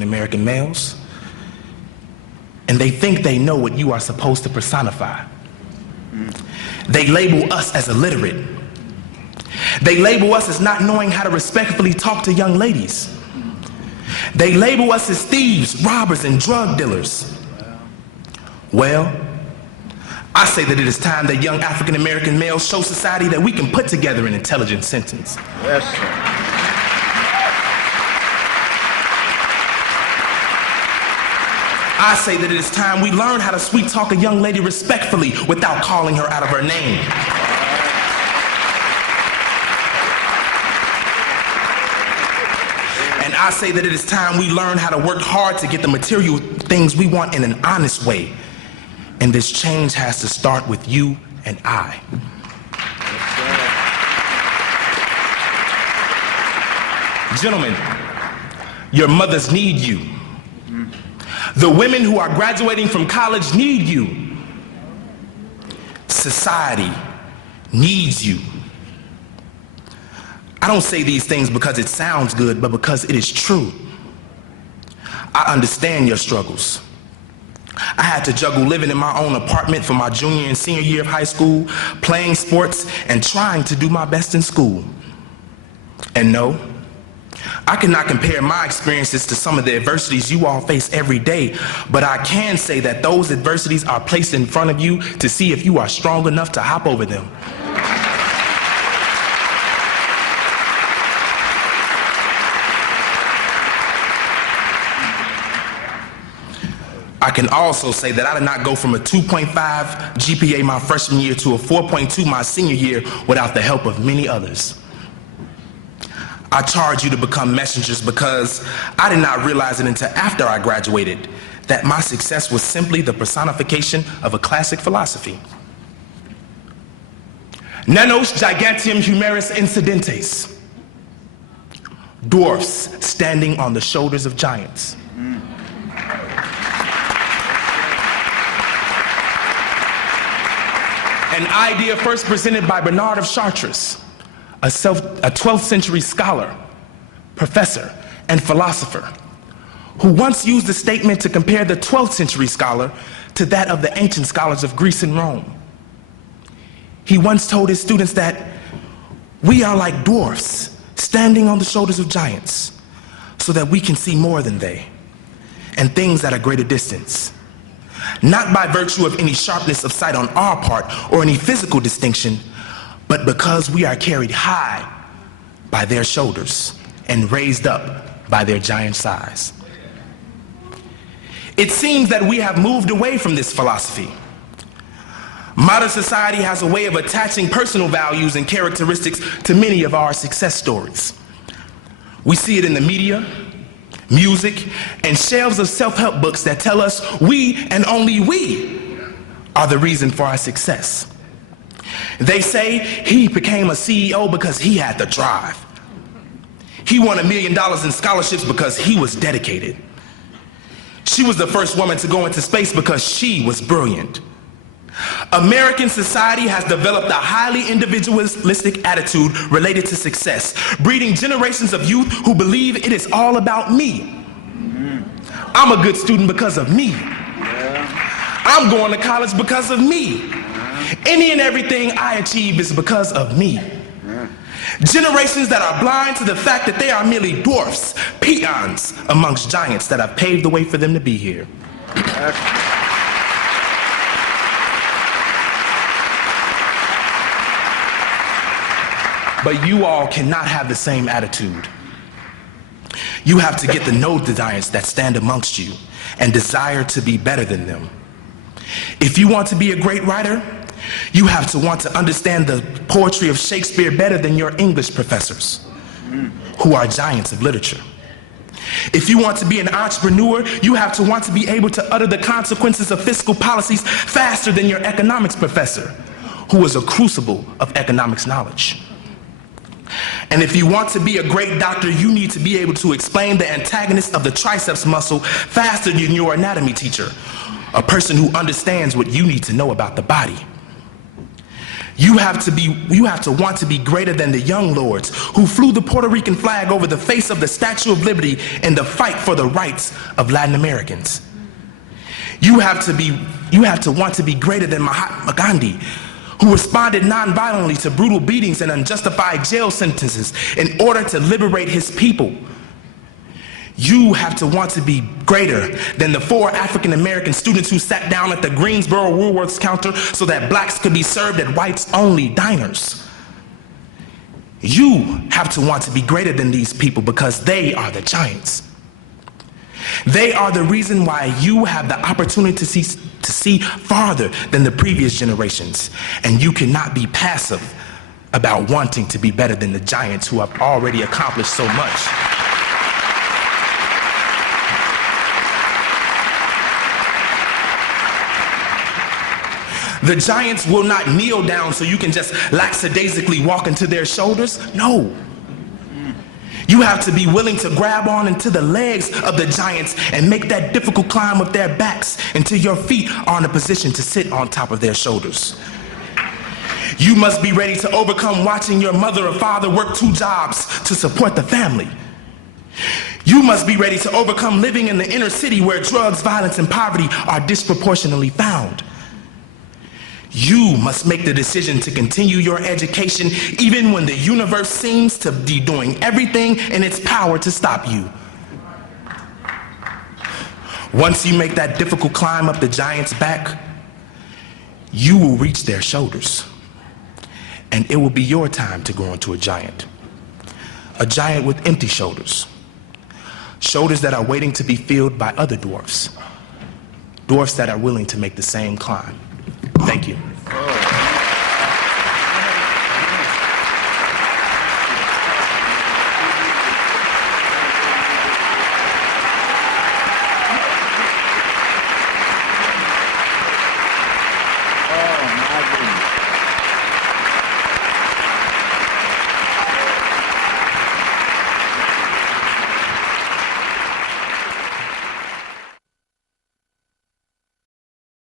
American males, and they think they know what you are supposed to personify. They label us as illiterate. They label us as not knowing how to respectfully talk to young ladies. They label us as thieves, robbers, and drug dealers. Well, I say that it is time that young African American males show society that we can put together an intelligent sentence. Yes, sir. I say that it is time we learn how to sweet talk a young lady respectfully without calling her out of her name. And I say that it is time we learn how to work hard to get the material things we want in an honest way. And this change has to start with you and I. Gentlemen, your mothers need you. The women who are graduating from college need you. Society needs you. I don't say these things because it sounds good, but because it is true. I understand your struggles. I had to juggle living in my own apartment for my junior and senior year of high school, playing sports, and trying to do my best in school. And no, I cannot compare my experiences to some of the adversities you all face every day, but I can say that those adversities are placed in front of you to see if you are strong enough to hop over them. I can also say that I did not go from a 2.5 GPA my freshman year to a 4.2 my senior year without the help of many others. I charge you to become messengers because I did not realize it until after I graduated that my success was simply the personification of a classic philosophy. Nanos gigantium humerus incidentes. Dwarfs standing on the shoulders of giants. An idea first presented by Bernard of Chartres, a 12th century scholar, professor, and philosopher, who once used the statement to compare the 12th century scholar to that of the ancient scholars of Greece and Rome. He once told his students that we are like dwarfs standing on the shoulders of giants so that we can see more than they and things at a greater distance. Not by virtue of any sharpness of sight on our part or any physical distinction, but because we are carried high by their shoulders and raised up by their giant size. It seems that we have moved away from this philosophy. Modern society has a way of attaching personal values and characteristics to many of our success stories. We see it in the media, music, and shelves of self-help books that tell us we and only we are the reason for our success. They say he became a CEO because he had the drive. He won $1 million in scholarships because he was dedicated. She was the first woman to go into space because she was brilliant. American society has developed a highly individualistic attitude related to success, breeding generations of youth who believe it is all about me. I'm a good student because of me. I'm going to college because of me. Any and everything I achieve is because of me. Generations that are blind to the fact that they are merely dwarfs, peons amongst giants that have paved the way for them to be here. But you all cannot have the same attitude. You have to get to know the giants that stand amongst you and desire to be better than them. If you want to be a great writer, you have to want to understand the poetry of Shakespeare better than your English professors, who are giants of literature. If you want to be an entrepreneur, you have to want to be able to utter the consequences of fiscal policies faster than your economics professor, who is a crucible of economics knowledge. And if you want to be a great doctor, you need to be able to explain the antagonist of the triceps muscle faster than your anatomy teacher, a person who understands what you need to know about the body. You have to want to be greater than the young lords who flew the Puerto Rican flag over the face of the Statue of Liberty in the fight for the rights of Latin Americans. You have to want to be greater than Mahatma Gandhi, who responded nonviolently to brutal beatings and unjustified jail sentences in order to liberate his people. You have to want to be greater than the 4 African American students who sat down at the Greensboro Woolworths counter so that blacks could be served at whites-only diners. You have to want to be greater than these people because they are the giants. They are the reason why you have the opportunity to see farther than the previous generations, and you cannot be passive about wanting to be better than the giants who have already accomplished so much. The giants will not kneel down so you can just lackadaisically walk into their shoulders. No. You have to be willing to grab on into the legs of the giants and make that difficult climb up their backs until your feet are in a position to sit on top of their shoulders. You must be ready to overcome watching your mother or father work 2 jobs to support the family. You must be ready to overcome living in the inner city where drugs, violence, and poverty are disproportionately found. You must make the decision to continue your education even when the universe seems to be doing everything in its power to stop you. Once you make that difficult climb up the giant's back, you will reach their shoulders. And it will be your time to grow into a giant. A giant with empty shoulders. Shoulders that are waiting to be filled by other dwarfs. Dwarfs that are willing to make the same climb. Thank you. Oh, my goodness.